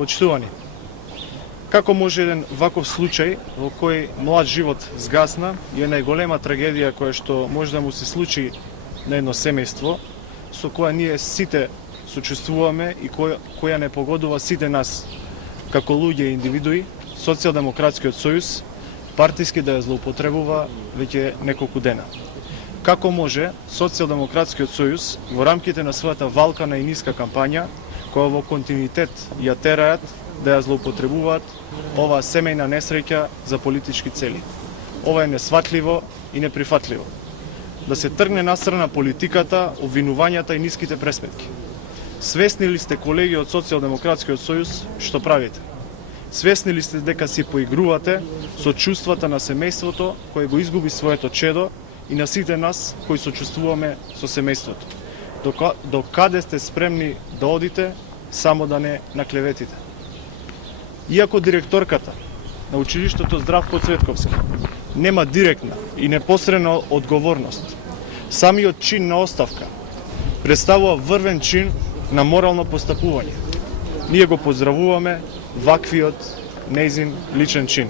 Почитувани, како може еден ваков случај во кој млад живот згасна и е најголема трагедија која што може да му се случи на едно семејство, со која ние сите сочувствуваме и која не погодува сите нас како луѓе и индивидуи, Социјалдемократскиот сојуз партиски да ја злоупотребува веќе неколку дена. Како може Социјалдемократскиот сојуз во рамките на својата валкана и ниска кампања, која во континуитет ја тераат да ја злоупотребуваат оваа семејна несреќа за политички цели. Ова е несватливо и неприфатливо. Да се тргне настрана политиката, обвинувањата и ниските пресметки. Свесни ли сте, колеги од Социјалдемократскиот сојуз, што правите? Свесни ли сте дека си поигрувате со чувствата на семејството кое го изгуби своето чедо и на сите нас кои сочувствуваме со семејството? До каде сте спремни да одите, само да не наклеветите? Иако директорката на училиштето Здравко Цветковски нема директна и непосредна одговорност, самиот чин на оставка представува врвен чин на морално постапување. Ние го поздравуваме ваквиот нејзин личен чин.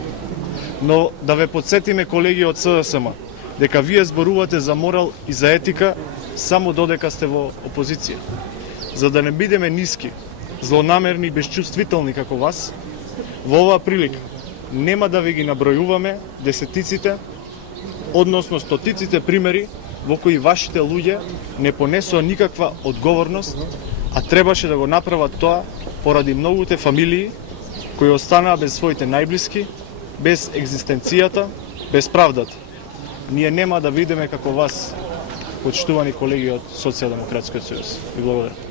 Но да ве подсетиме, колеги од СДСМ, дека вие зборувате за морал и за етика само додека сте во опозиција. За да не бидеме ниски, злонамерни и безчувствителни како вас, во оваа прилика нема да ви ги набројуваме десетиците, односно стотиците примери во кои вашите луѓе не понесоа никаква одговорност, а требаше да го направат тоа поради многуте фамилии кои останаа без своите најблиски, без екзистенцијата, без правдата. Ние нема да видиме како вас, почитувани колеги од Социјалдемократскиот сојуз. Ви благодарам.